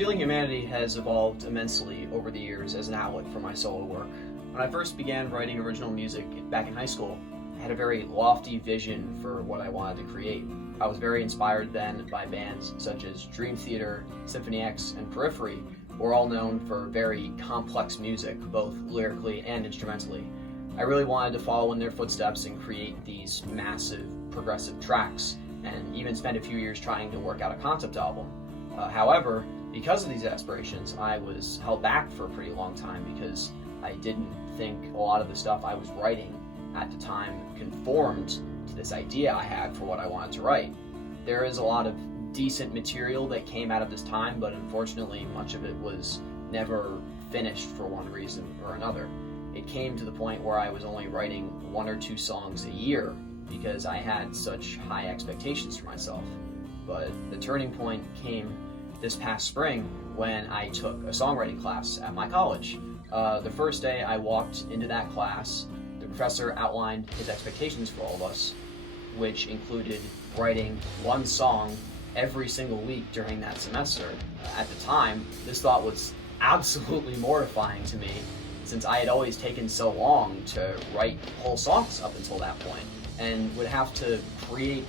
Stealing Humanity has evolved immensely over the years as an outlet for my solo work. When I first began writing original music back in high school, I had a very lofty vision for what I wanted to create. I was very inspired then by bands such as Dream Theater, Symphony X, and Periphery, who are all known for very complex music, both lyrically and instrumentally. I really wanted to follow in their footsteps and create these massive progressive tracks, and even spent a few years trying to work out a concept album. However, because of these aspirations, I was held back for a pretty long time because I didn't think a lot of the stuff I was writing at the time conformed to this idea I had for what I wanted to write. There is a lot of decent material that came out of this time, but unfortunately much of it was never finished for one reason or another. It came to the point where I was only writing 1 or 2 songs a year because I had such high expectations for myself. But the turning point came this past spring when I took a songwriting class at my college. The first day I walked into that class, the professor outlined his expectations for all of us, which included writing 1 song every single week during that semester. At the time, this thought was absolutely mortifying to me, since I had always taken so long to write whole songs up until that point, and would have to create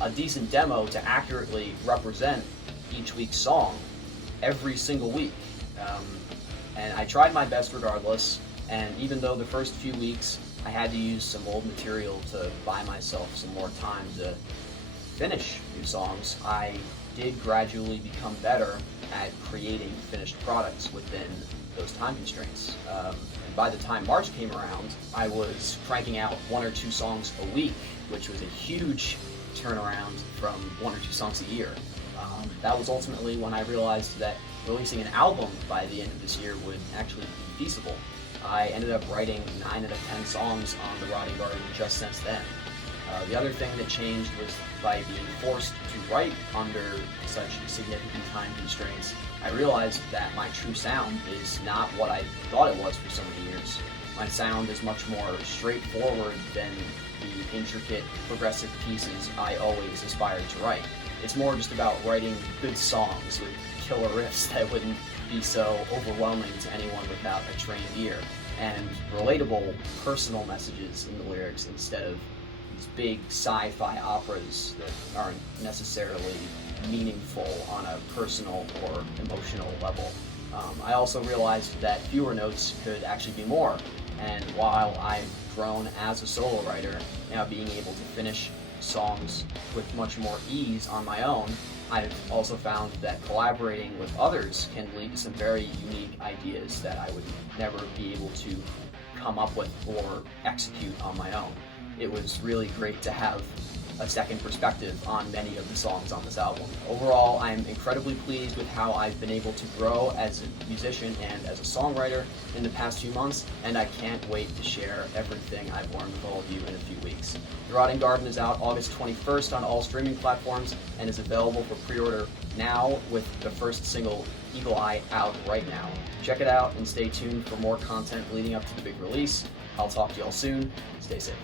a decent demo to accurately represent each week's song every single week. And I tried my best regardless, and even though the first few weeks I had to use some old material to buy myself some more time to finish new songs, I did gradually become better at creating finished products within those time constraints. And by the time March came around, I was cranking out 1 or 2 songs a week, which was a huge turnaround from 1 or 2 songs a year. That was ultimately when I realized that releasing an album by the end of this year would actually be feasible. I ended up writing 9 out of 10 songs on The Rotting Garden just since then. The other thing that changed was by being forced to write under such significant time constraints, I realized that my true sound is not what I thought it was for so many years. My sound is much more straightforward than the intricate, progressive pieces I always aspired to write. It's more just about writing good songs with killer riffs that wouldn't be so overwhelming to anyone without a trained ear, and relatable, personal messages in the lyrics instead of these big sci-fi operas that aren't necessarily meaningful on a personal or emotional level. I also realized that fewer notes could actually be more, and while I've grown as a solo writer, now being able to finish songs with much more ease on my own, I've also found that collaborating with others can lead to some very unique ideas that I would never be able to come up with or execute on my own. It was really great to have a second perspective on many of the songs on this album. Overall, I'm incredibly pleased with how I've been able to grow as a musician and as a songwriter in the past few months, and I can't wait to share everything I've learned with all of you in a few weeks. The Rotting Garden is out August 21st on all streaming platforms and is available for pre-order now, with the first single, Eagle Eye, out right now. Check it out and stay tuned for more content leading up to the big release. I'll talk to y'all soon. Stay safe.